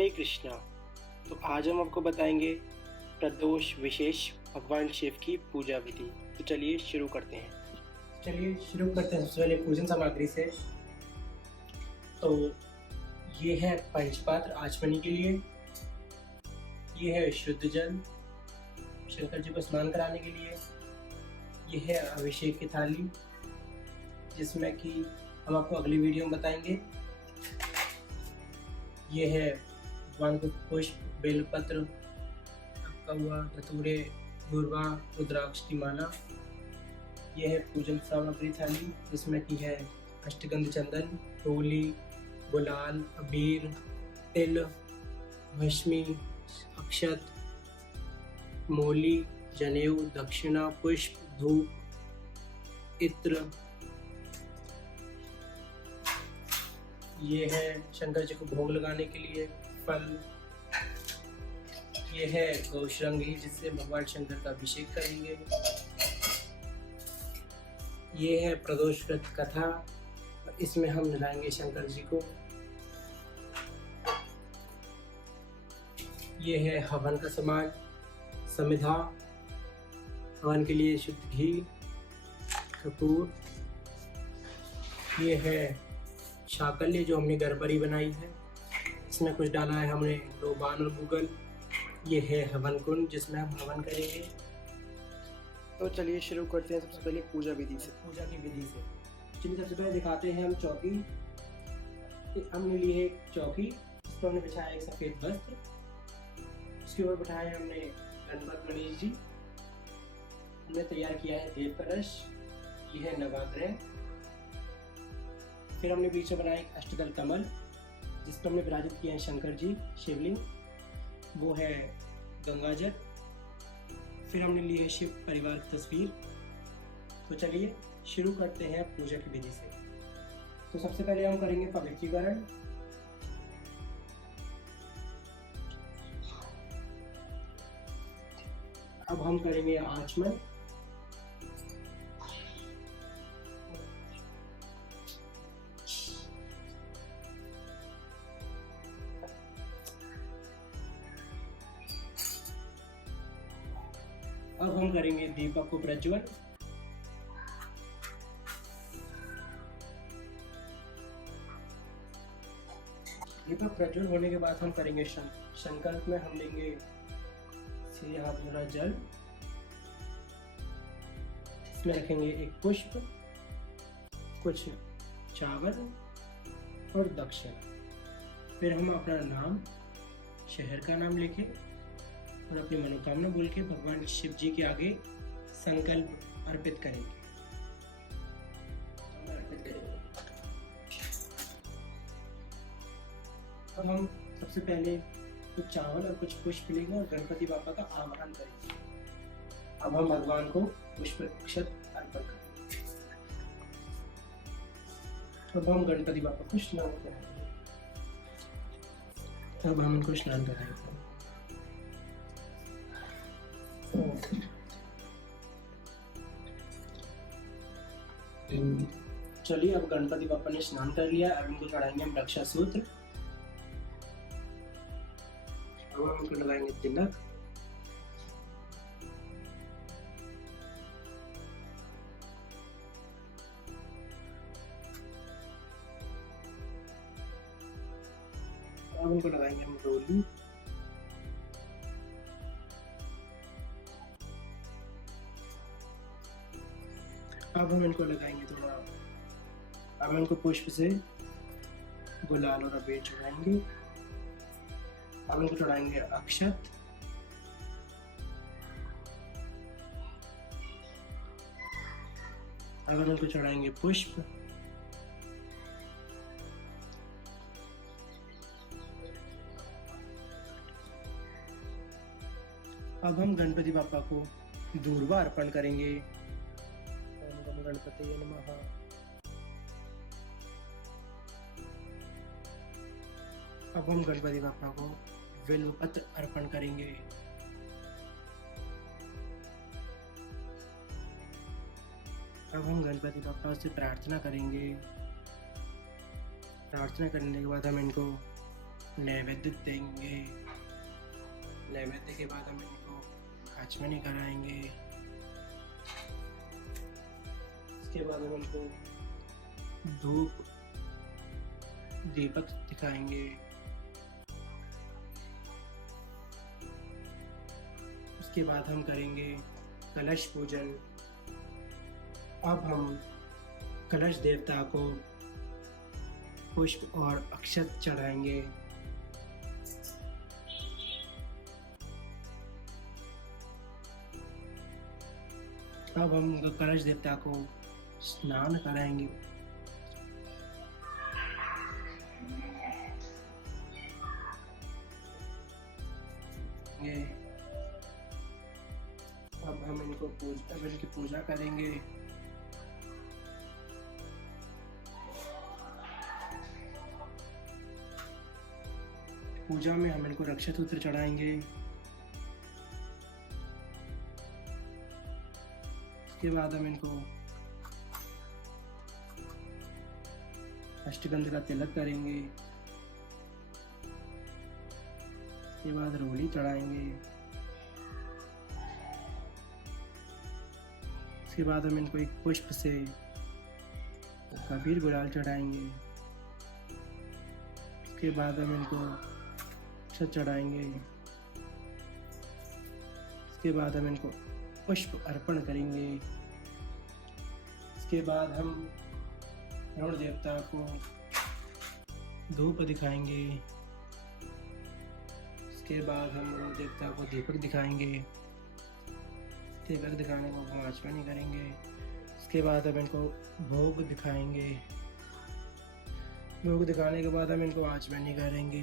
हरे कृष्णा। तो आज हम आपको बताएंगे प्रदोष विशेष भगवान शिव की पूजा विधि। तो चलिए शुरू करते हैं। सबसे पहले पूजन सामग्री से। तो ये है पंचपात्र आचमनी के लिए, ये है शुद्ध जल शंकर जी को स्नान कराने के लिए, ये है अभिषेक की थाली जिसमें कि हम आपको अगली वीडियो में बताएंगे, ये है भगवान को पुष्प बेलपत्र कौआ धतूरे दूर्वा रुद्राक्ष की माला, यह है पूजन सामग्री थाली जिसमें की है अष्टगंध चंदन टोली गुलाल अबीर तिल भस्मी अक्षत मोली जनेऊ दक्षिणा पुष्प धूप इत्र। ये है शंकर जी को भोग लगाने के लिए फल, ये है गौशरंगी जिससे भगवान शंकर का अभिषेक करेंगे, ये है प्रदोष व्रत कथा, इसमें हम नहलाएंगे शंकर जी को, ये है हवन का सामान समिधा, हवन के लिए शुद्ध घी कपूर, ये है शाकल्य जो हमने घर पर ही बनाई है, इसमें कुछ डाला है हमने लोबान और गूगल, ये है हवन कुंड जिसमें हम हवन करेंगे। तो चलिए शुरू करते हैं सबसे पहले पूजा विधि से। पूजा की विधि से चलिए सबसे पहले दिखाते हैं हम चौकी। हमने ली है एक चौकी, इस पर हमने बिछाया एक सफेद वस्त्र, उसके ऊपर बिठाया हमने गणपत गणेश जी, हमने तैयार किया है देव कलश, ये है नवग्रह, फिर हमने बीच में बनाया एक अष्टदल कमल जिस पर हमने विराजित किए हैं शंकर जी शिवलिंग, वो है गंगा जल, फिर हमने ली है शिव परिवार की तस्वीर। तो चलिए शुरू करते हैं पूजा की विधि से। तो सबसे पहले हम करेंगे पवित्रीकरण। अब हम करेंगे आचमन। अब हम करेंगे दीपक को प्रज्वल। दीपक प्रज्वल होने के बाद हम करेंगे संकल्प में हम लेंगे सीधे हाथ भरा जल, इसमें रखेंगे एक पुष्प कुछ चावल और दक्षिणा, फिर हम अपना नाम शहर का नाम लेके और अपनी मनोकामना बोल के भगवान शिव जी के आगे संकल्प अर्पित करेंगे। अब हम सबसे पहले कुछ चावल और कुछ पुष्प लेंगे और गणपति बापा का आवाहन करेंगे। अब हम भगवान को पुष्प अक्षत अर्पण करेंगे। अब हम गणपति बापा को स्नान कराएंगे। अब हम उनको स्नान कराएंगे। चलिए अब गणपति बापा ने स्नान कर लिया, अब इनको चढ़ाएंगे हम रक्षा सूत्र, अब हम इनको लगाएंगे तिलक, अब इनको लगाएंगे हम डोली, अब हम इनको लगाएंगे थोड़ा, अब इनको पुष्प से गुलाल और अबीर चढ़ाएंगे, अब इनको चढ़ाएंगे अक्षत, अब हम इनको चढ़ाएंगे पुष्प, अब हम गणपति बापा को दूर्वा अर्पण करेंगे। गणपति नमः। अब हम गणपति बापा को बिल्वपत्र अर्पण करेंगे। अब हम गणपति बापा से प्रार्थना करेंगे। प्रार्थना करने के बाद हम इनको नैवेद्य देंगे। नैवेद्य के बाद हम इनको आचमनी कराएंगे। इसके बाद हम इनको धूप दीपक दिखाएंगे। उसके बाद हम करेंगे कलश पूजन। अब हम कलश देवता को पुष्प और अक्षत चढ़ाएंगे। अब हम कलश देवता को स्नान कराएंगे। अब हम इनकी पूजा करेंगे। पूजा में हम इनको रक्षा सूत्र चढ़ाएंगे। उसके बाद हम इनको अष्टगंध का तिलक करेंगे। उसके बाद रोली चढ़ाएंगे। उसके बाद हम इनको एक पुष्प से कबीर गुलाल चढ़ाएंगे। उसके बाद हम इनको अक्षत चढ़ाएंगे। उसके बाद हम इनको पुष्प अर्पण करेंगे। इसके बाद हम वरुण देवता को धूप दिखाएंगे। उसके बाद हम वरुण देवता को दीपक दिखाएंगे। दीपक दिखाने को हम आचमनी करेंगे। उसके बाद हम इनको भोग दिखाएंगे। भोग दिखाने के बाद हम इनको आचमनी करेंगे।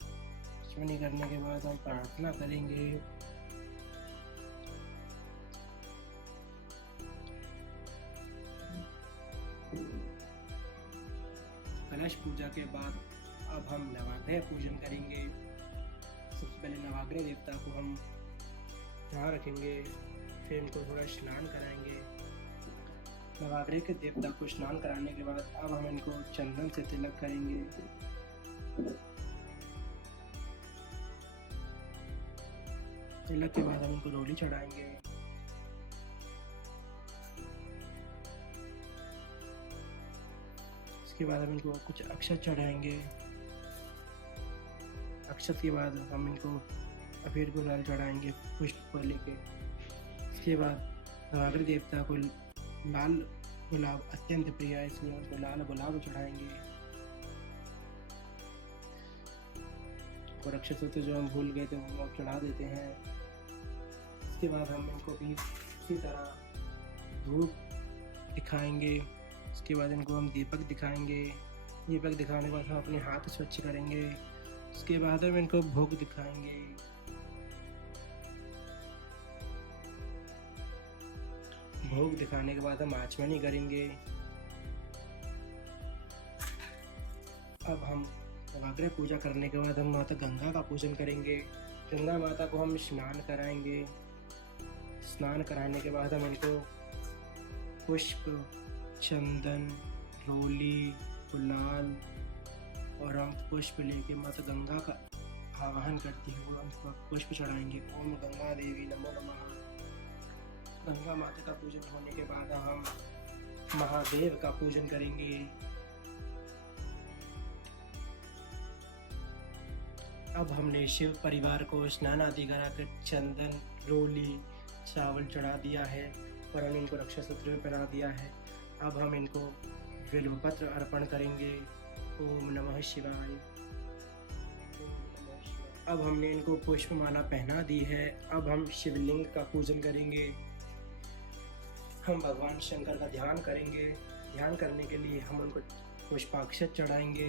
आचमनी करने के बाद हम प्रार्थना करेंगे। कलश पूजा के बाद अब हम नवग्रह पूजन करेंगे। सबसे पहले नवग्रह देवता को हम यहाँ रखेंगे, फिर इनको थोड़ा स्नान कराएंगे। नवग्रह के देवता को स्नान कराने के बाद अब हम इनको चंदन से तिलक करेंगे। तिलक के बाद हम इनको रोली चढ़ाएंगे। उसके बाद हम इनको कुछ अक्षत चढ़ाएंगे। अक्षत के बाद हम इनको अबीर गुलाल चढ़ाएंगे पुष्प को लेके। उसके बाद नवग्रह देवता को लाल गुलाब अत्यंत प्रिय है, इसलिए उनको लाल गुलाब चढ़ाएंगे। और अक्षत होते जो हम भूल गए थे वो हम चढ़ा देते हैं। उसके बाद हम इनको भी इसी तरह धूप दिखाएंगे। उसके बाद इनको हम दीपक दिखाएंगे। दीपक दिखाने के बाद हम अपने हाथ स्वच्छ करेंगे। उसके बाद हम इनको भोग दिखाएंगे। भोग दिखाने के बाद हम आचमनी करेंगे। अब हम नवग्रह पूजा करने के बाद हम माता गंगा का पूजन करेंगे। गंगा माता को हम स्नान कराएंगे। स्नान कराने के बाद हम इनको पुष्प, चंदन, रोली, गुलाल और हम पुष्प लेके माता गंगा का आवाहन करती हुए हम पुष्प चढ़ाएंगे। ओम गंगा देवी नमो नमः। गंगा माता का पूजन होने के बाद हम महादेव का पूजन करेंगे। अब हमने शिव परिवार को स्नान आदि कराकर चंदन, रोली, चावल चढ़ा दिया है और हमने इनको रक्षा सूत्र में पहना दिया है। अब हम इनको बिल्वपत्र अर्पण करेंगे। ओम नमः शिवाय। अब हमने इनको पुष्पमाला पहना दी है। अब हम शिवलिंग का पूजन करेंगे। हम भगवान शंकर का ध्यान करेंगे। ध्यान करने के लिए हम उनको पुष्पाक्षत चढ़ाएंगे।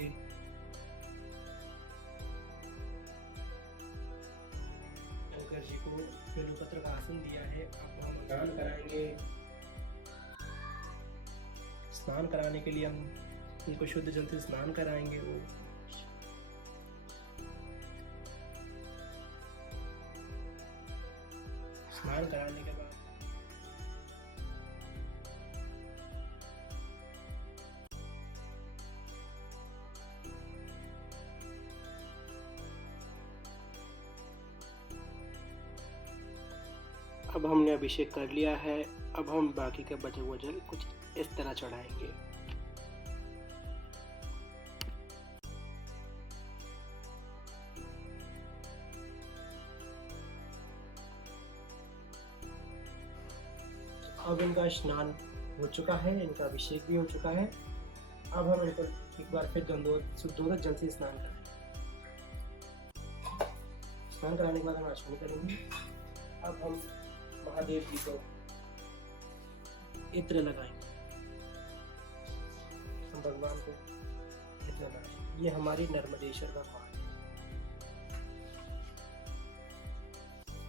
शंकर जी को बिल्वपत्र का आसन दिया है। अब हम स्नान कराएंगे। स्नान कराने के लिए हम उनको शुद्ध जल से स्नान कराएंगे। वो स्नान कराने के बाद अब हमने अभिषेक कर लिया है। अब हम बाकी का बचा हुआ जल कुछ इस तरह चढ़ाएंगे। अब इनका स्नान हो चुका है, इनका अभिषेक भी हो चुका है। अब हम इनको एक बार फिर शुद्धोदक जल से स्नान कराएंगे। स्नान कराने के बाद हम आचमन करेंगे। अब हम महादेव जी को इत्र लगाएंगे। हम भगवान को इत्र लगाएंगे। ये हमारी नर्मदेश्वर का द्वार है।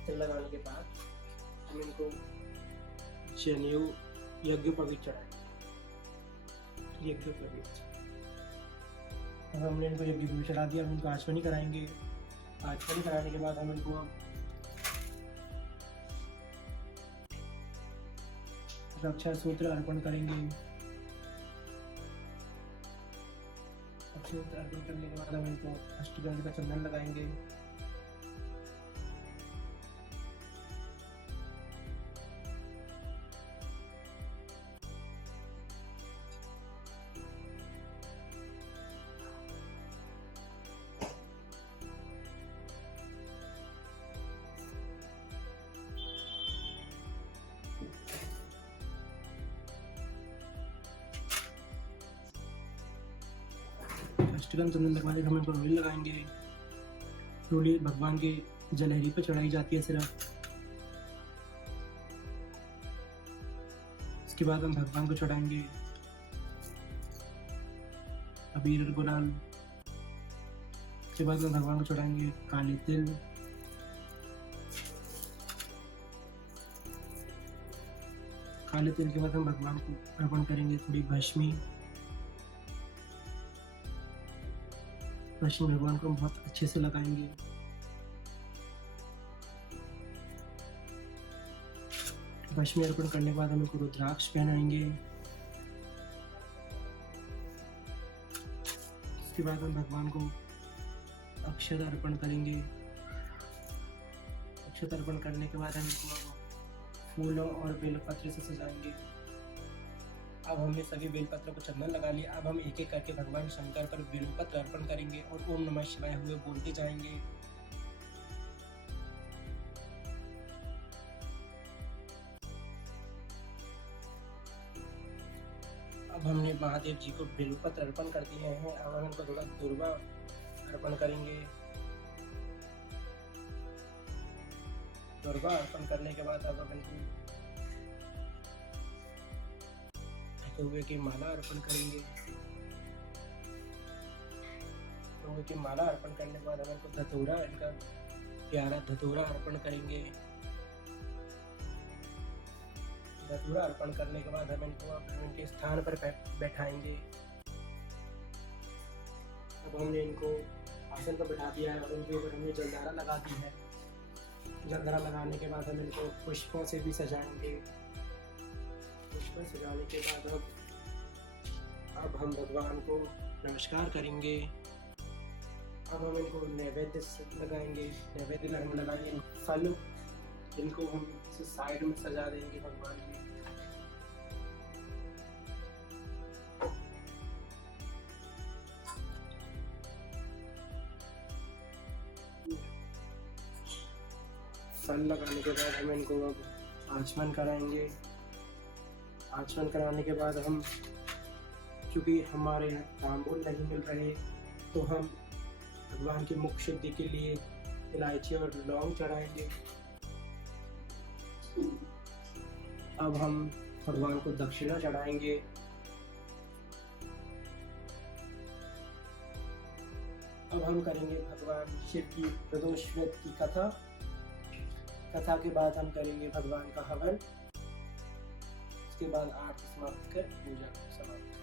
इत्र लगाने के बाद हम इनको जनेऊ यज्ञोपवीत चढ़ाएंगे। यज्ञोपवीत अब हमने इनको यज्ञोपवीत चढ़ा दिया। हम इनको आचमनी कराएंगे। आचमनी कराने के बाद हम इनको रक्षा सूत्र अर्पण करेंगे। रक्षा सूत्र अर्पण करने के बाद हम इनको अष्टगंध का चंदन लगाएंगे। अष्टगंध चंदन लगवाने हम इनको रोली लगाएंगे। रोली भगवान के जलहरी पे चढ़ाई जाती है सिर्फ। इसके बाद हम भगवान को चढ़ाएंगे अबीर और गुलाल। इसके बाद हम भगवान को चढ़ाएंगे काले तिल। काले तिल के बाद हम भगवान को अर्पण करेंगे थोड़ी भस्मी। भस्मी भगवान को हम बहुत अच्छे से लगाएंगे। भस्मी अर्पण करने के बाद हम इनको रुद्राक्ष पहनाएंगे। इसके बाद हम भगवान को अक्षत अर्पण करेंगे। अक्षत अर्पण करने के बाद हम इनको फूलों और बेलपत्र से सजाएंगे। अब हमने सभी बेलपत्रों को चंदन लगा लिया। अब हम एक एक करके भगवान शंकर पर बेलपत्र अर्पण करेंगे और ओम नमः शिवाय हुए बोलते जाएंगे। अब हमने महादेव जी को बेलपत्र अर्पण कर दिए हैं। अब हम इनको थोड़ा दुर्वा अर्पण करेंगे। दुर्वा अर्पण करने के बाद अब हम इनको हुए की माला अर्पण करेंगे। हुए की माला अर्पण करने के बाद हम इनको धतूरा, इनका प्यारा धतूरा अर्पण करेंगे। धतूरा अर्पण करने के बाद हम इनको इनके स्थान पर बैठाएंगे। अब हमने इनको आसन पर बैठा दिया है और इनके ऊपर हमने जलधारा लगा दी है। जलधारा लगाने के बाद हम इनको पुष्पों से भी सजाएंगे। पुष्पों सजाने के बाद अब हम भगवान को नमस्कार करेंगे। अब हम इनको नैवेद्य लगाएंगे। नैवेद्य में हम लगाएंगे फल, जिनको हम साइड में सजा देंगे भगवान के। फल लगाने के बाद हम इनको अब आचमन कराएंगे। आचमन कराने के बाद हम, क्योंकि हमारे यहाँ तांबूल नहीं मिल रहे, तो हम भगवान की मुख शुद्धि के लिए इलायची और लौंग चढ़ाएंगे। अब हम भगवान को दक्षिणा चढ़ाएंगे। अब हम करेंगे भगवान शिव की प्रदोष व्रत की कथा। कथा के बाद हम करेंगे भगवान का हवन। उसके बाद आरती समाप्त कर पूजा समाप्त।